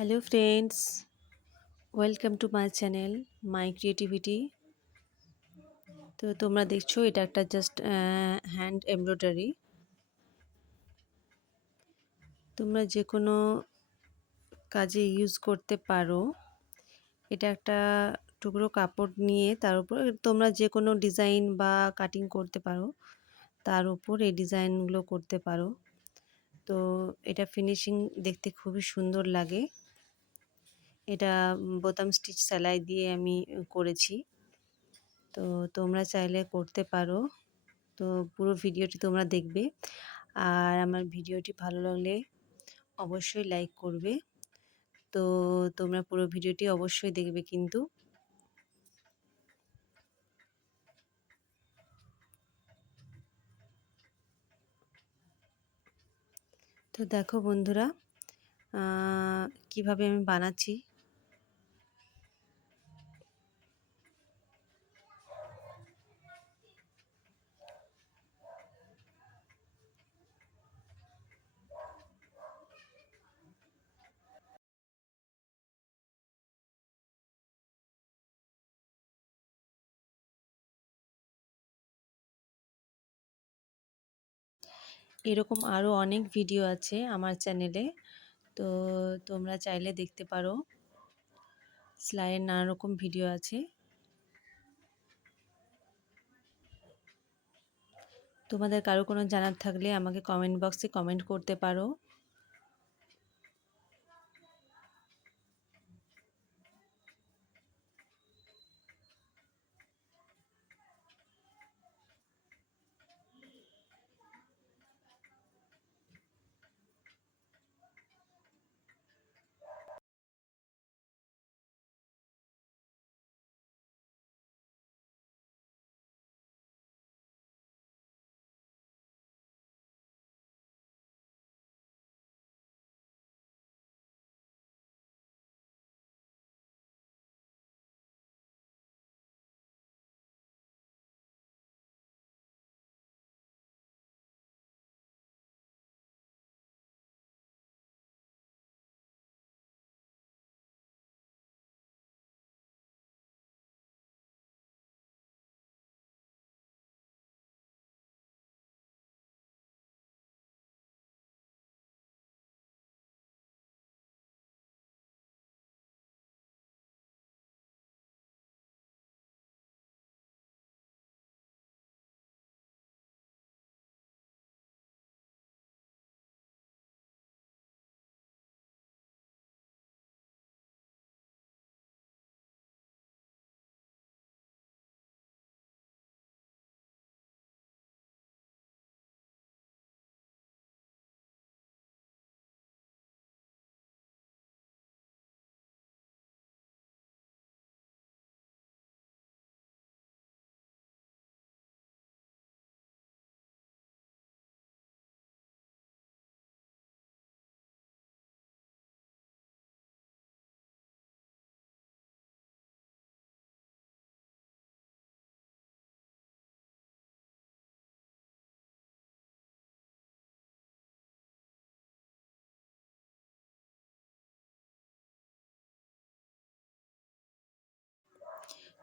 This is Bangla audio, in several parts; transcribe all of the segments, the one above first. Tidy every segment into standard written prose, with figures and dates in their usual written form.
Hello friends, welcome to my channel my creativity. তো তোমরা দেখছো এটা একটা জাস্ট হ্যান্ড এমব্রয়ডারি। তোমরা যে কোনো কাজে ইউজ করতে পারো। এটা একটা টুকরো কাপড় নিয়ে তার উপর তোমরা যে কোনো ডিজাইন বা কাটিং করতে পারো, তার উপর এই ডিজাইনগুলো করতে পারো। তো এটা ফিনিশিং দেখতে খুবই সুন্দর লাগে। এটা বোতাম স্টিচ সেলাই দিয়ে আমি করেছি। তো তোমরা চাইলে করতে পারো। তো পুরো ভিডিওটি তোমরা দেখবে, আর আমার ভিডিওটি ভালো লাগলে অবশ্যই লাইক করবে। তো তোমরা পুরো ভিডিওটি অবশ্যই দেখবে কিন্তু। তো দেখো বন্ধুরা, কিভাবে আমি বানাচ্ছি। এরকম আরও অনেক ভিডিও আছে আমার চ্যানেলে, তো তোমরা চাইলে দেখতে পারো। সেলাইয়ের নানা রকম ভিডিও আছে। তোমাদের কারো কোনো জানার থাকলে আমাকে কমেন্ট বক্সে কমেন্ট করতে পারো।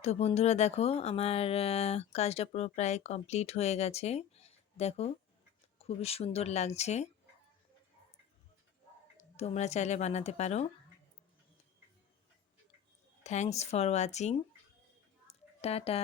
তো বন্ধুরা দেখো, আমার কাজটা পুরো প্রায় কমপ্লিট হয়ে গেছে। দেখো, খুবই সুন্দর লাগছে। তোমরা চাইলে বানাতে পারো। Thanks for watching. টাটা।